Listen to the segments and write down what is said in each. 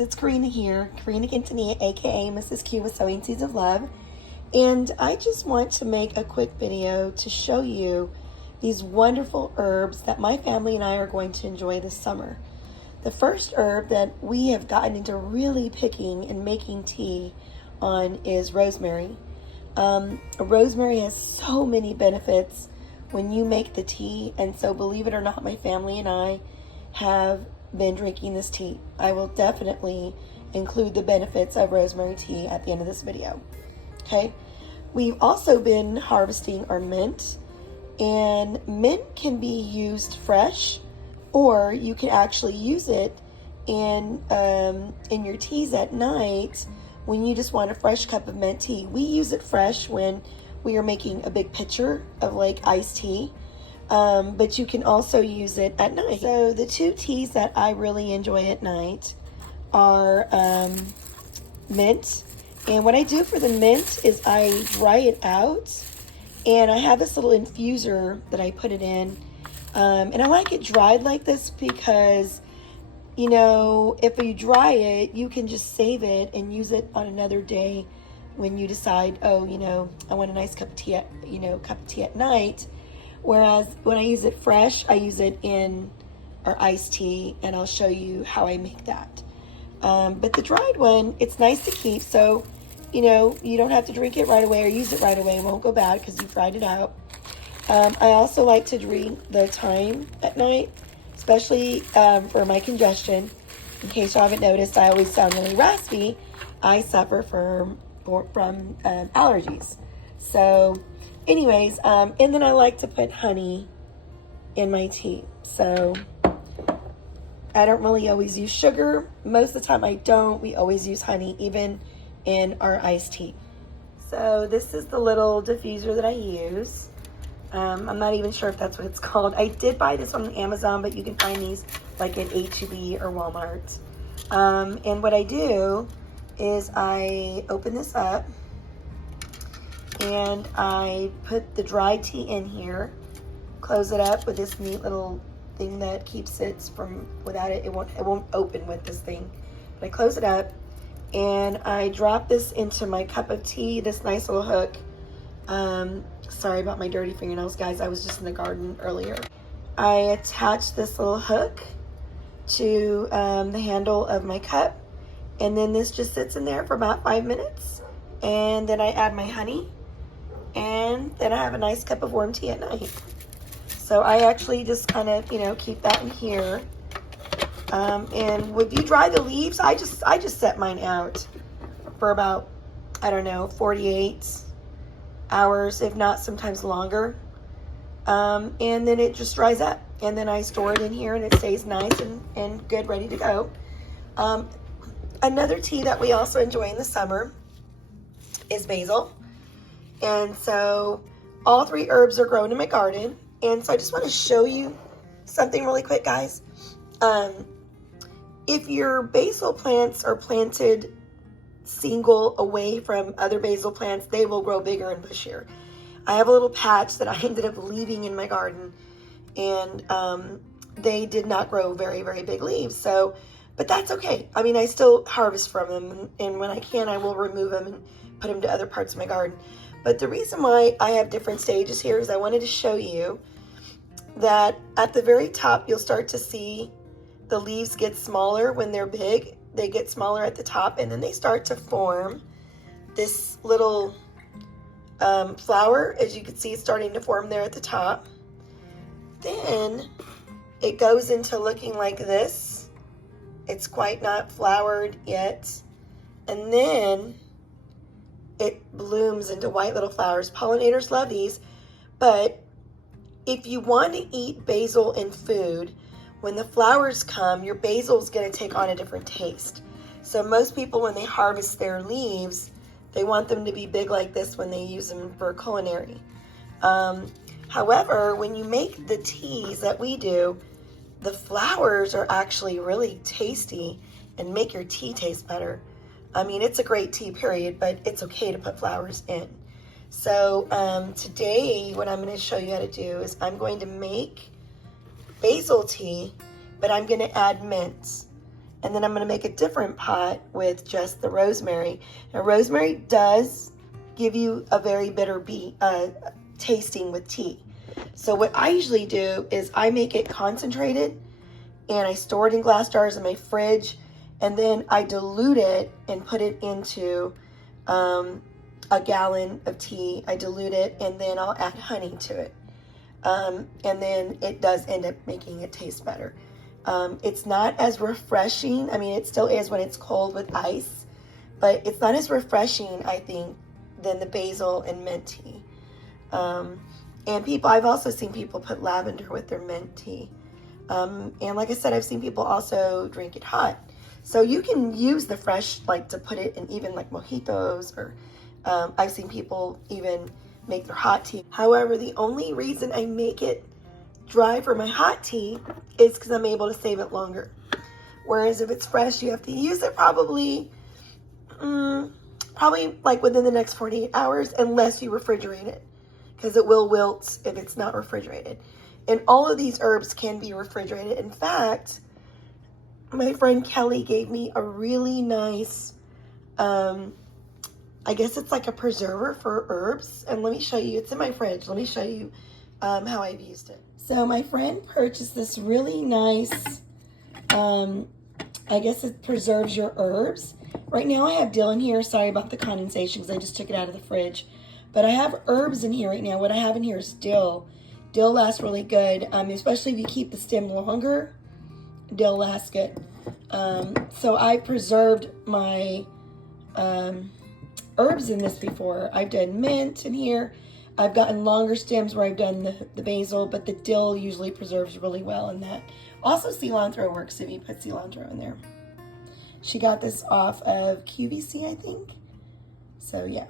guys, it's Karina here, Karina Quintanilla, aka Mrs. Q with Sowing Seeds of Love. And I just want to make a quick video to show you these wonderful herbs that my family and I are going to enjoy this summer. The first herb that we have gotten into really picking and making tea on is rosemary. Rosemary has so many benefits when you make the tea, and so believe it or not, my family and I have been drinking this tea. I will definitely include the benefits of rosemary tea at the end of this video. Okay, we've also been harvesting our mint, and mint can be used fresh, or you can actually use it in your teas at night when you just want a fresh cup of mint tea. We use it fresh when we are making a big pitcher of like iced tea. But you can also use it at night. So the two teas that I really enjoy at night are mint. And what I do for the mint is I dry it out, and I have this little infuser that I put it in. And I like it dried like this because, you know, if you dry it, you can just save it and use it on another day when you decide, oh, you know, I want a nice cup of tea at night. Whereas when I use it fresh, I use it in our iced tea, and I'll show you how I make that. But the dried one, it's nice to keep, so, you know, you don't have to drink it right away or use it right away. It won't go bad because you fried it out. I also like to drink the thyme at night, especially for my congestion. In case you haven't noticed, I always sound really raspy. I suffer from allergies. So anyways, and then I like to put honey in my tea. So I don't really always use sugar. Most of the time I don't. We always use honey, even in our iced tea. So this is the little diffuser that I use. I'm not even sure if that's what it's called. I did buy this on Amazon, but you can find these like at H-E-B or Walmart. And what I do is I open this up, and I put the dry tea in here, close it up with this neat little thing that keeps it from, without it, it won't open with this thing. But I close it up, and I drop this into my cup of tea, this nice little hook. Sorry about my dirty fingernails, guys. I was just in the garden earlier. I attach this little hook to the handle of my cup, and then this just sits in there for about 5 minutes, and then I add my honey, and then I have a nice cup of warm tea at night. So I actually just kind of, you know, keep that in here. And if you dry the leaves, I just set mine out for about, I don't know, 48 hours, if not sometimes longer. And then it just dries up, and then I store it in here, and it stays nice and good, ready to go. Another tea that we also enjoy in the summer is basil. And so all three herbs are grown in my garden. And so I just want to show you something really quick, guys. If your basil plants are planted single away from other basil plants, they will grow bigger and bushier. I have a little patch that I ended up leaving in my garden, and they did not grow very, very big leaves. So, but that's okay. I mean, I still harvest from them, and when I can, I will remove them and put them to other parts of my garden. But the reason why I have different stages here is I wanted to show you that at the very top, you'll start to see the leaves get smaller when they're big. They get smaller at the top, and then they start to form this little flower. As you can see, it's starting to form there at the top. Then it goes into looking like this. It's quite not flowered yet. And then it blooms into white little flowers. Pollinators love these, but if you want to eat basil in food, when the flowers come, your basil is going to take on a different taste. So most people, when they harvest their leaves, they want them to be big like this when they use them for culinary. However, when you make the teas that we do, the flowers are actually really tasty and make your tea taste better. I mean, it's a great tea, period, but it's okay to put flowers in. So today, what I'm going to show you how to do is I'm going to make basil tea, but I'm going to add mint. And then I'm going to make a different pot with just the rosemary. Now, rosemary does give you a very bitter tasting with tea. So what I usually do is I make it concentrated and I store it in glass jars in my fridge, and then I dilute it and put it into a gallon of tea. I dilute it and then I'll add honey to it. And then it does end up making it taste better. It's not as refreshing. I mean, it still is when it's cold with ice, but it's not as refreshing, I think, than the basil and mint tea. And I've also seen people put lavender with their mint tea. And like I said, I've seen people also drink it hot. So you can use the fresh, like to put it in even like mojitos, or I've seen people even make their hot tea. However, the only reason I make it dry for my hot tea is because I'm able to save it longer. Whereas if it's fresh, you have to use it probably like within the next 48 hours, unless you refrigerate it, because it will wilt if it's not refrigerated. And all of these herbs can be refrigerated. In fact, my friend Kelly gave me a really nice, I guess it's like a preserver for herbs. And let me show you, it's in my fridge. Let me show you how I've used it. So my friend purchased this really nice, I guess it preserves your herbs. Right now I have dill in here. Sorry about the condensation because I just took it out of the fridge. But I have herbs in here right now. What I have in here is dill. Dill lasts really good, especially if you keep the stem longer. Dill lasts good. So I preserved my herbs in this before. I've done mint in here. I've gotten longer stems where I've done the basil, but the dill usually preserves really well in that. Also, cilantro works if you put cilantro in there. She got this off of QVC, I think. So yeah.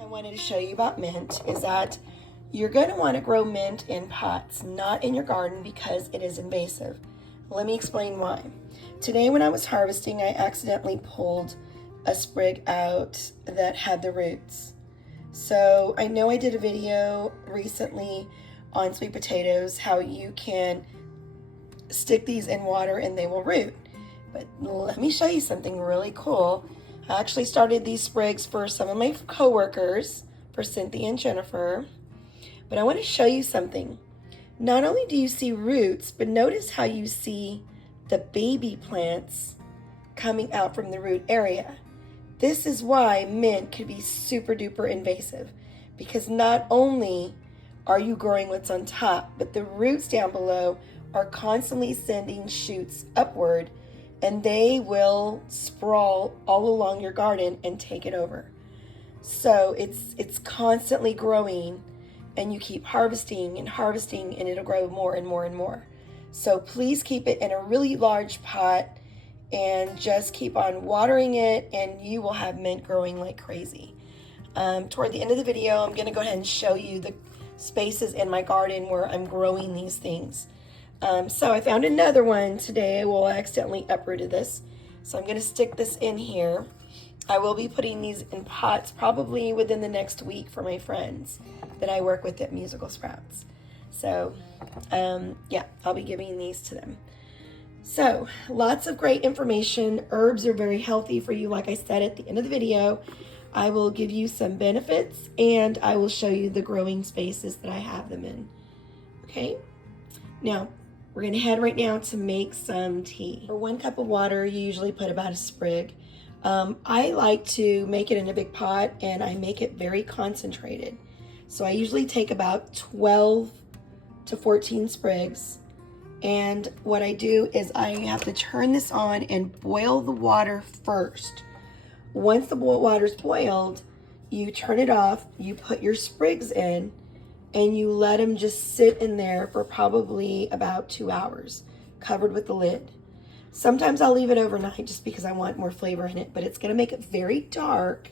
I wanted to show you about mint is that you're going to want to grow mint in pots, not in your garden, because it is invasive. Let me explain why. Today when I was harvesting, I accidentally pulled a sprig out that had the roots. So I know I did a video recently on sweet potatoes, how you can stick these in water and they will root. But let me show you something really cool. I actually started these sprigs for some of my coworkers, for Cynthia and Jennifer. But I want to show you something. Not only do you see roots, but notice how you see the baby plants coming out from the root area. This is why mint could be super duper invasive, because not only are you growing what's on top, but the roots down below are constantly sending shoots upward, and they will sprawl all along your garden and take it over. So it's constantly growing, and you keep harvesting and harvesting, and it'll grow more and more and more. So please keep it in a really large pot and just keep on watering it, and you will have mint growing like crazy. Toward the end of the video, I'm going to go ahead and show you the spaces in my garden where I'm growing these things. So I found another one today. Well, I accidentally uprooted this. So I'm going to stick this in here. I will be putting these in pots probably within the next week for my friends that I work with at Musical Sprouts. So, yeah, I'll be giving these to them. So, lots of great information. Herbs are very healthy for you. Like I said at the end of the video, I will give you some benefits, and I will show you the growing spaces that I have them in. Okay? Now, we're going to head right now to make some tea. For 1 cup of water, you usually put about a sprig. I like to make it in a big pot, and I make it very concentrated. So I usually take about 12 to 14 sprigs. And what I do is I have to turn this on and boil the water first. Once the water's boiled, you turn it off, you put your sprigs in, and you let them just sit in there for probably about 2 hours, covered with the lid. Sometimes I'll leave it overnight just because I want more flavor in it, but it's gonna make it very dark.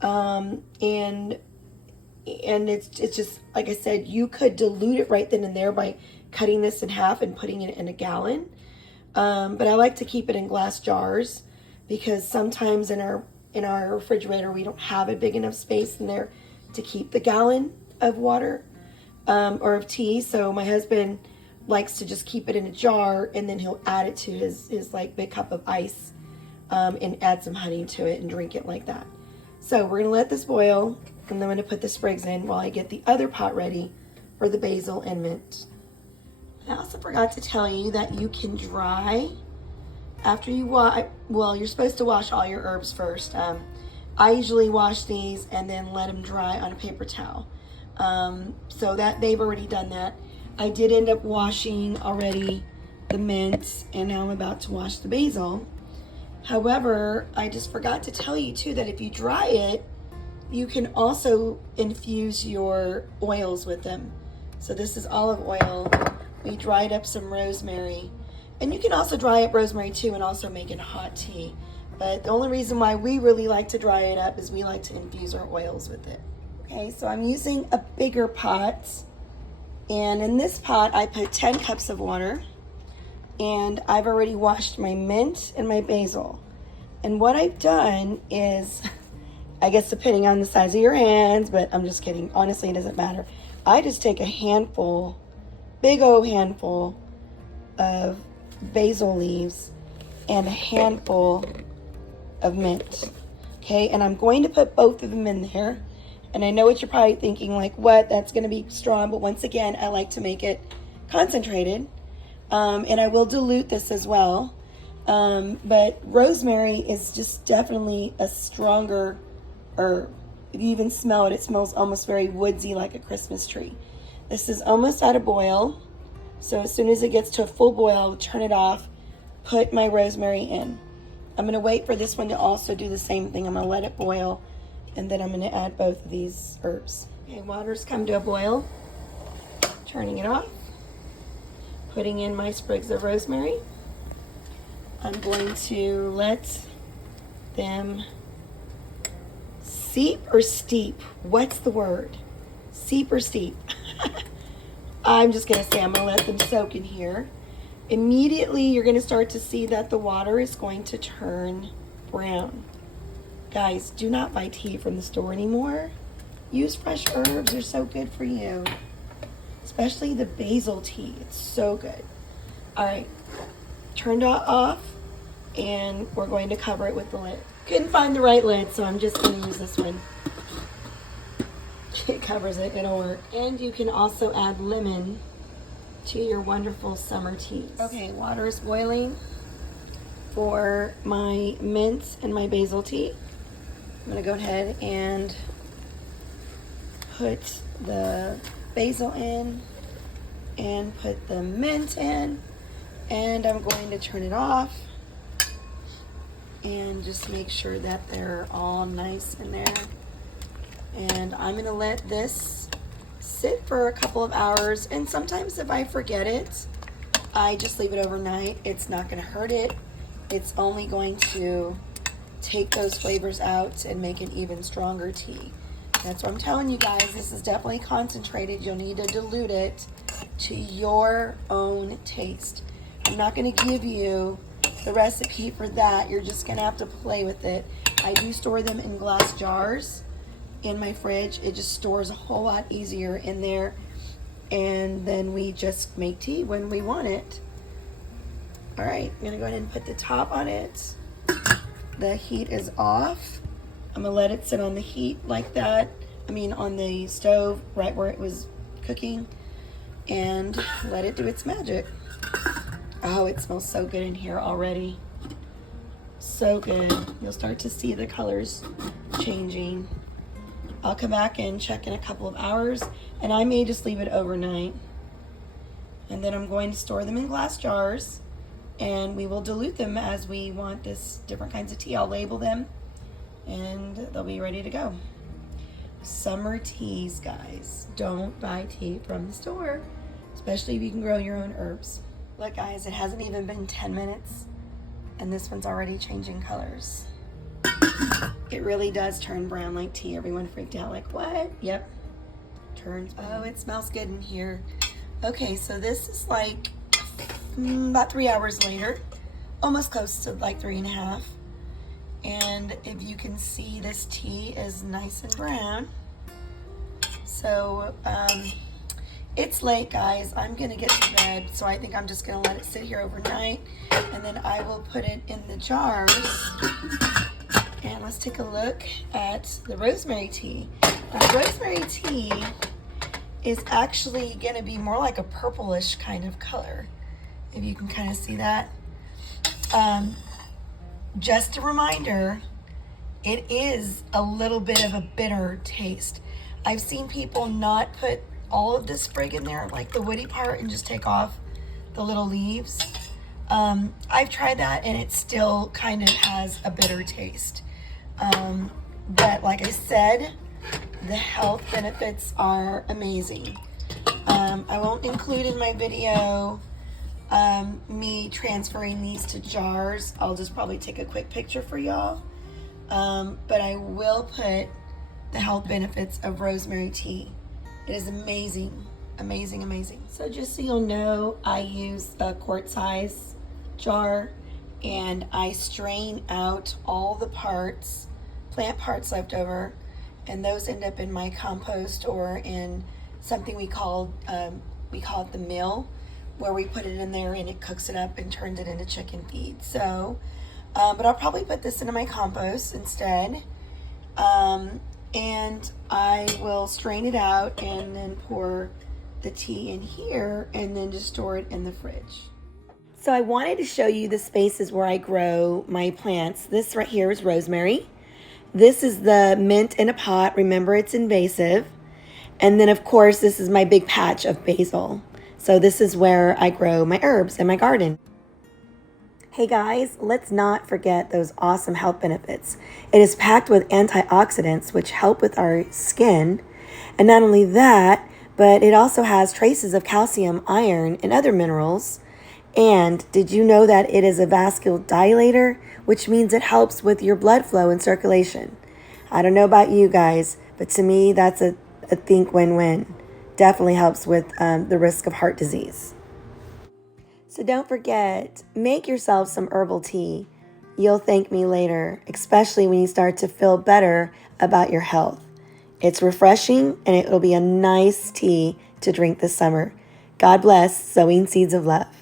And it's just, like I said, you could dilute it right then and there by cutting this in half and putting it in a gallon. But I like to keep it in glass jars because sometimes in our refrigerator we don't have a big enough space in there to keep the gallon of water or of tea. So my husband likes to just keep it in a jar, and then he'll add it to his like big cup of ice, and add some honey to it and drink it like that. So we're gonna let this boil, and then I'm gonna put the sprigs in while I get the other pot ready for the basil and mint. I also forgot to tell you that you can dry after you wash. Well, you're supposed to wash all your herbs first. I usually wash these and then let them dry on a paper towel. So that they've already done that. I did end up washing already the mint, and now I'm about to wash the basil. However, I just forgot to tell you too that if you dry it, you can also infuse your oils with them. So this is olive oil. We dried up some rosemary. And you can also dry up rosemary too and also make it hot tea. But the only reason why we really like to dry it up is we like to infuse our oils with it. Okay, so I'm using a bigger pot. And in this pot, I put 10 cups of water. And I've already washed my mint and my basil. And what I've done is, I guess depending on the size of your hands, but I'm just kidding. Honestly, it doesn't matter. I just take a handful, big old handful of basil leaves and a handful of mint. Okay, and I'm going to put both of them in there. And I know what you're probably thinking, like, what? That's going to be strong. But once again, I like to make it concentrated. And I will dilute this as well. But rosemary is just definitely a stronger herb. If you even smell it, it smells almost very woodsy, like a Christmas tree. This is almost at a boil. So as soon as it gets to a full boil, I'll turn it off, put my rosemary in. I'm going to wait for this one to also do the same thing. I'm going to let it boil, and then I'm going to add both of these herbs. Okay, water's come to a boil. Turning it off. Putting in my sprigs of rosemary. I'm going to let them seep or steep. What's the word? Seep or steep? I'm just going to say I'm going to let them soak in here. Immediately, you're going to start to see that the water is going to turn brown. Guys, do not buy tea from the store anymore. Use fresh herbs. They're so good for you. Especially the basil tea. It's so good. All right. Turned it off, and we're going to cover it with the lid. Couldn't find the right lid, so I'm just going to use this one. It covers it. It'll work. And you can also add lemon to your wonderful summer teas. Okay, water is boiling for my mint and my basil tea. I'm going to go ahead and put the basil in and put the mint in, and I'm going to turn it off and just make sure that they're all nice in there. And I'm going to let this sit for a couple of hours, and sometimes if I forget it, I just leave it overnight. It's not going to hurt it. It's only going to take those flavors out and make an even stronger tea. That's what I'm telling you guys. This is definitely concentrated. You'll need to dilute it to your own taste. I'm not going to give you the recipe for that. You're just going to have to play with it. I do store them in glass jars in my fridge. It just stores a whole lot easier in there, and then we just make tea when we want it. All right, I'm going to go ahead and put the top on it. The heat is off. I'm going to let it sit on the heat like that. I mean, on the stove, right where it was cooking, and let it do its magic. Oh, it smells so good in here already. So good. You'll start to see the colors changing. I'll come back and check in a couple of hours, and I may just leave it overnight. And then I'm going to store them in glass jars, and we will dilute them as we want this different kinds of tea. I'll label them, and they'll be ready to go. Summer teas, guys. Don't buy tea from the store, especially if you can grow your own herbs. Look, guys, it hasn't even been 10 minutes, and this one's already changing colors. It really does turn brown like tea. Everyone freaked out like, what? Yep. Turns brown. Oh, it smells good in here. Okay, so this is like about 3 hours later. Almost close to like 3.5. And if you can see, this tea is nice and brown. So it's late, guys. I'm going to get to bed, so I think I'm just going to let it sit here overnight, and then I will put it in the jars. And let's take a look at the rosemary tea. Now, the rosemary tea is actually going to be more like a purplish kind of color, if you can kind of see that. Just a reminder, it is a little bit of a bitter taste. I've seen people not put all of this sprig in there, like the woody part, and just take off the little leaves. I've tried that and it still kind of has a bitter taste. But like I said, the health benefits are amazing. I won't include in my video me transferring these to jars. I'll just probably take a quick picture for y'all. But I will put the health benefits of rosemary tea. It is amazing, amazing, amazing. So just so you'll know, I use a quart size jar and I strain out all the parts, plant parts left over, and those end up in my compost or in something we call it the mill, where we put it in there and it cooks it up and turns it into chicken feed. So, but I'll probably put this into my compost instead. And I will strain it out and then pour the tea in here and then just store it in the fridge. So I wanted to show you the spaces where I grow my plants. This right here is rosemary. This is the mint in a pot. Remember, it's invasive. And then of course, this is my big patch of basil. So this is where I grow my herbs in my garden. Hey guys, let's not forget those awesome health benefits. It is packed with antioxidants, which help with our skin. And not only that, but it also has traces of calcium, iron, and other minerals. And did you know that it is a vasodilator, which means it helps with your blood flow and circulation? I don't know about you guys, but to me, that's a think win-win. Definitely helps with the risk of heart disease. So don't forget, make yourself some herbal tea. You'll thank me later, especially when you start to feel better about your health. It's refreshing and it will be a nice tea to drink this summer. God bless, sowing seeds of love.